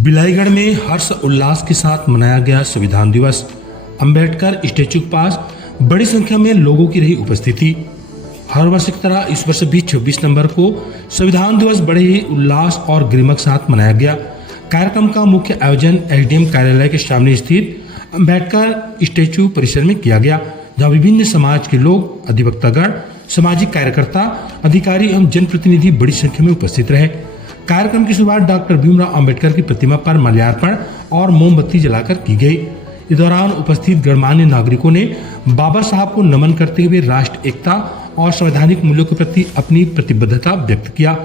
बिलाईगढ़ में हर्ष उल्लास के साथ मनाया गया संविधान दिवस। अंबेडकर स्टैच्यू के पास बड़ी संख्या में लोगों की रही उपस्थिति। हर वर्ष की तरह इस वर्ष भी 26 नवंबर को संविधान दिवस बड़े ही उल्लास और गरिमा के साथ मनाया गया। कार्यक्रम का मुख्य आयोजन एसडीएम कार्यालय के सामने स्थित अंबेडकर स्टैच्यू परिसर में किया गया, जहां विभिन्न समाज के लोग, अधिवक्तागण, सामाजिक कार्यकर्ता, अधिकारी एवं जनप्रतिनिधि बड़ी संख्या में उपस्थित रहे। कार्यक्रम की शुरुआत डॉक्टर भीमराव अंबेडकर की प्रतिमा पर माल्यार्पण और मोमबत्ती जलाकर की गई। इस दौरान उपस्थित गणमान्य नागरिकों ने बाबा साहब को नमन करते हुए राष्ट्र एकता और संवैधानिक मूल्यों के प्रति अपनी प्रतिबद्धता व्यक्त किया।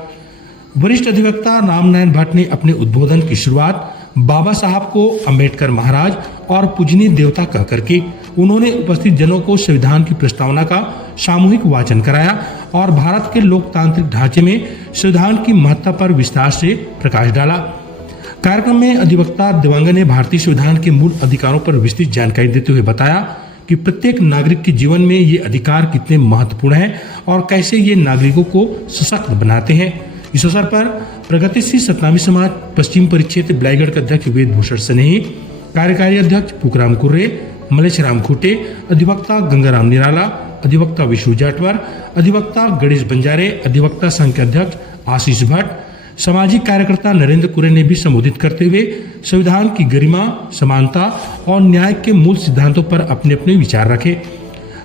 वरिष्ठ अधिवक्ता रामनारायण भट्ट ने अपने उद्बोधन की शुरुआत बाबा साहब को अंबेडकर महाराज और पूजनीय देवता कहकर की। उन्होंने उपस्थित जनों को संविधान की प्रस्तावना का सामूहिक वाचन कराया और भारत के लोकतांत्रिक ढांचे में संविधान की महत्ता पर विस्तार से प्रकाश डाला। कार्यक्रम में अधिवक्ता देवांगन ने भारतीय संविधान के मूल अधिकारों पर विस्तृत जानकारी देते हुए बताया कि प्रत्येक नागरिक के जीवन में ये अधिकार कितने महत्वपूर्ण हैं और कैसे ये नागरिकों को सशक्त बनाते हैं। इस अवसर पर प्रगतिशील सतनामी समाज पश्चिम परिक्षेत्र बिलाईगढ़ के अध्यक्ष वेद भूषण स्नेही, कार्यकारी अध्यक्ष पुखराम कुर्रे, मलेश राम खूटे, अधिवक्ता गंगाराम निराला, अधिवक्ता विष्णु जाटवर, अधिवक्ता गणेश बंजारे, अधिवक्ता संघ के अध्यक्ष आशीष भट्ट, सामाजिक कार्यकर्ता नरेंद्र कुरे ने भी संबोधित करते हुए संविधान की गरिमा, समानता और न्याय के मूल सिद्धांतों पर अपने अपने विचार रखे।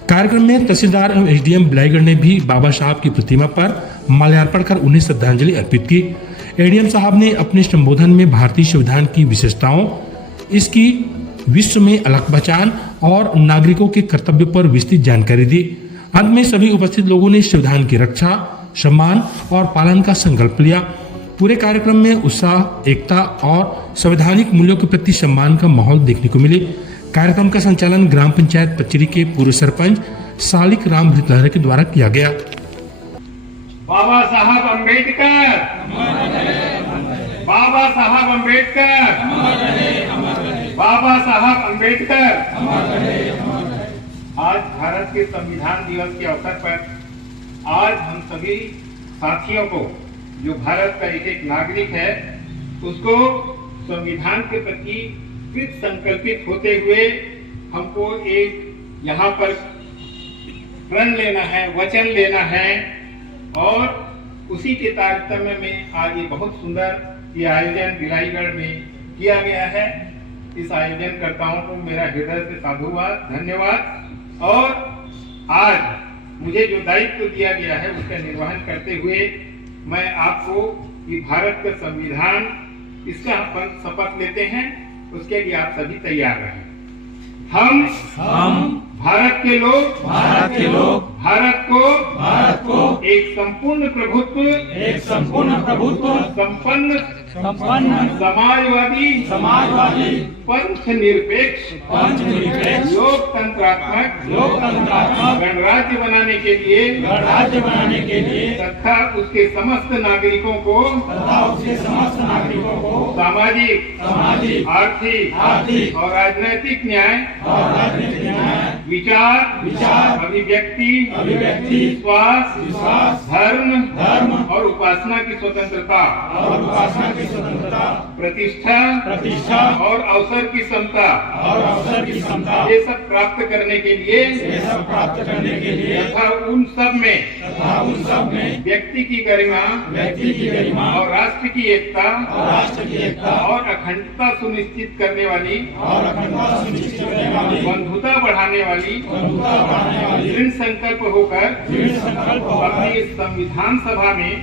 कार्यक्रम में तहसीलदार एवं एसडीएम बिलाईगढ़ ने भी बाबा साहब की प्रतिमा पर माल्यार्पण कर उन्हें श्रद्धांजलि अर्पित की। एडीएम साहब ने अपने संबोधन में भारतीय संविधान की विशेषताओं, इसकी विश्व में अलग पहचान और नागरिकों के कर्तव्य पर विस्तृत जानकारी दी। अंत में सभी उपस्थित लोगों ने संविधान की रक्षा, सम्मान और पालन का संकल्प लिया। पूरे कार्यक्रम में उत्साह, एकता और संवैधानिक मूल्यों के प्रति सम्मान का माहौल देखने को मिले। कार्यक्रम का संचालन ग्राम पंचायत पचरी के पूर्व सरपंच सालिक राम भृतलहरे के द्वारा किया गया। बाबा साहब अंबेडकर, बाबा साहब अंबेडकर, बाबा साहब अंबेडकर। आज भारत के संविधान दिवस के अवसर पर आज हम सभी साथियों को, जो भारत का एक एक नागरिक है, उसको संविधान के प्रति कृत संकल्पित होते हुए हमको एक यहाँ पर प्रण लेना है, वचन लेना है और उसी के तारतम्य में आज ये बहुत सुंदर ये आयोजन बिलाईगढ़ में किया गया है। इस आयोजनकर्ताओं को मेरा हृदय से साधुवाद, धन्यवाद। और आज मुझे जो दायित्व दिया गया है उसका निर्वहन करते हुए मैं आपको कि भारत का संविधान, इसका अपन शपथ लेते हैं, उसके लिए आप सभी तैयार रहें। हम भारत के लोग भारत को एक संपूर्ण प्रभुत्व संपन्न समाजवादी पंथ निरपेक्ष लोकतंत्रात्मक गणराज्य बनाने के लिए तथा उसके समस्त नागरिकों को सामाजिक, आर्थिक और राजनैतिक न्याय, विचार, अभिव्यक्ति, विश्वास, धर्म और उपासना की स्वतंत्रता, प्रतिष्ठा और अवसर की समता, ये सब प्राप्त करने के लिए तथा उन सब में व्यक्ति की गरिमा और राष्ट्र की एकता और अखंडता सुनिश्चित करने वाली, बंधुता बढ़ाने वाली दृढ़ संकल्प होकर अपनी संविधान सभा में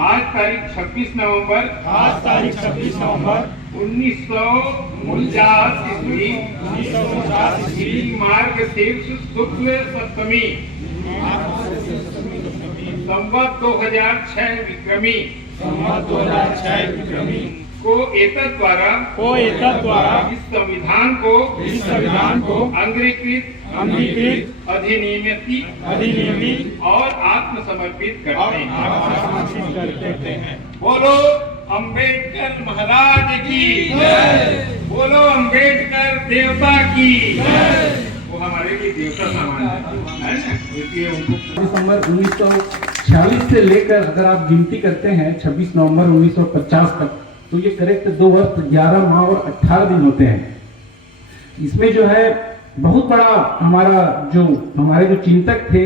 आज तारीख 26 नवंबर 1949 ईस्वी मार्गशीर्ष शुक्ल सप्तमी संवत 2006 विक्रमी को एतत् द्वारा इस संविधान को अंगीकृत अधिनियमित और आत्मसमर्पित करते हैं। बोलो अंबेडकर महाराज की जय, बोलो अंबेडकर देवता की जय। वो हमारे लिए देवता समान है ना, इसलिए उनको दिसंबर 1946 से लेकर अगर आप गिनती करते हैं 26 नवंबर 1950 तक, तो ये करेक्ट 2 वर्ष 11 माह और 18 दिन होते हैं। इसमें जो है बहुत बड़ा हमारे जो चिंतक थे,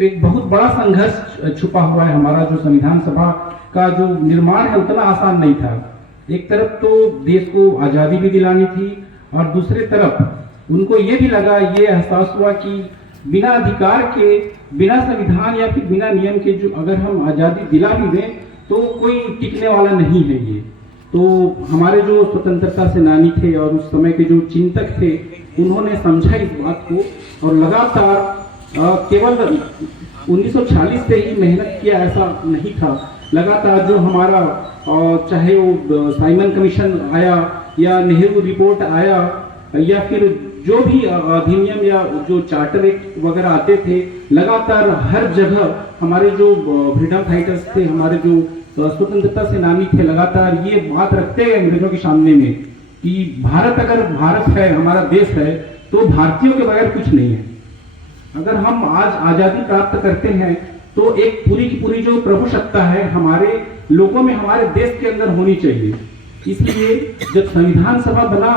एक बहुत बड़ा संघर्ष छुपा हुआ है। हमारा जो संविधान सभा का जो निर्माण है उतना आसान नहीं था। एक तरफ तो देश को आजादी भी दिलानी थी और दूसरे तरफ उनको ये भी लगा, ये एहसास हुआ कि बिना अधिकार के, बिना संविधान या फिर बिना नियम के जो अगर हम आजादी दिला भी दें तो कोई टिकने वाला नहीं है ये। तो हमारे जो स्वतंत्रता सेनानी थे और उस समय के जो चिंतक थे, उन्होंने समझा इस बात को और लगातार केवल 1946 से ही मेहनत किया ऐसा नहीं था। लगातार जो हमारा चाहे वो साइमन कमीशन आया या नेहरू रिपोर्ट आया या फिर जो भी अधिनियम या जो चार्टर एक्ट वगैरह आते थे, लगातार हर जगह हमारे जो फ्रीडम फाइटर्स थे, हमारे जो स्वतंत्रता सेनानी थे, लगातार ये बात रखते हैं अंग्रेजों के सामने में कि भारत अगर भारत है, हमारा देश है, तो भारतीयों के बगैर कुछ नहीं है। अगर हम आज आजादी प्राप्त करते हैं तो एक पूरी की पूरी जो प्रभु सत्ता है हमारे लोगों में, हमारे देश के अंदर होनी चाहिए। इसलिए जब संविधान सभा बना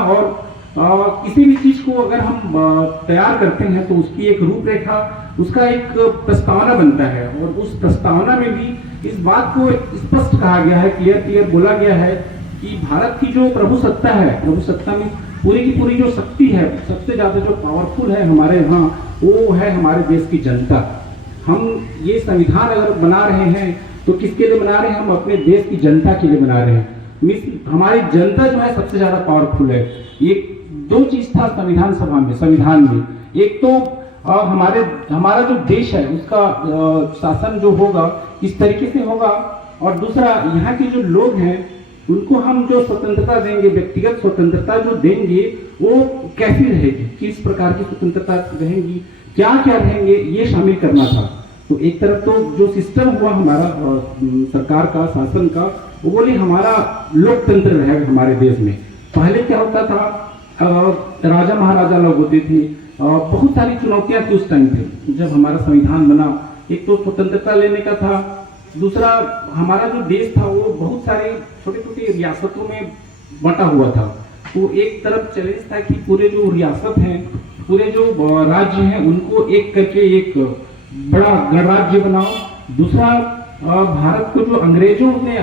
और किसी भी चीज को अगर हम तैयार करते हैं तो उसकी एक रूपरेखा, उसका एक प्रस्तावना बनता है और उस प्रस्तावना में भी इस बात को स्पष्ट कहा गया है, क्लियर बोला गया है कि भारत की जो प्रभु सत्ता है, प्रभु सत्ता में पूरी की पूरी जो शक्ति है, सबसे ज्यादा जो पावरफुल है हमारे यहाँ, वो है हमारे देश की जनता। हम ये संविधान अगर बना रहे हैं तो किसके लिए बना रहे हैं? हम अपने देश की जनता के लिए बना रहे हैं। हमारी जनता जो है सबसे ज्यादा पावरफुल है। ये 2 चीज था संविधान में। एक तो हमारा जो देश है उसका शासन जो होगा किस तरीके से होगा, और दूसरा यहाँ के जो लोग हैं उनको हम जो स्वतंत्रता देंगे, व्यक्तिगत स्वतंत्रता जो देंगे, वो कैसी रहेगी, किस प्रकार की स्वतंत्रता रहेंगी, क्या क्या रहेंगे, ये शामिल करना था। तो एक तरफ तो जो सिस्टम हुआ हमारा सरकार का, शासन का, वो बोले हमारा लोकतंत्र रहेगा हमारे देश में। पहले क्या होता था, राजा महाराजा लोग होते थे, बहुत सारी चुनौतियां थी उस टाइम पे जब हमारा संविधान बना। एक तो स्वतंत्रता लेने का था, दूसरा हमारा जो देश था वो बहुत सारे छोटे छोटे रियासतों में बटा हुआ था। तो एक तरफ चैलेंज था कि पूरे जो रियासत हैं, पूरे जो राज्य हैं, उनको एक करके एक बड़ा गणराज्य बनाओ। दूसरा, भारत को जो अंग्रेजों ने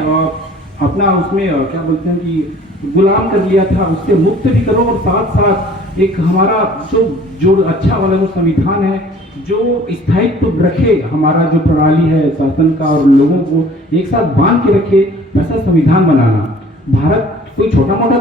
अपना उसमें क्या बोलते हैं कि गुलाम कर लिया था, उससे मुक्त भी करो और साथ साथ एक हमारा जो अच्छा वाला जो संविधान है, जो स्थायित्व रखे, हमारा जो प्रणाली है शासन का और लोगों को एक साथ बांध के रखे, वैसा संविधान बनाना। भारत कोई छोटा मोटा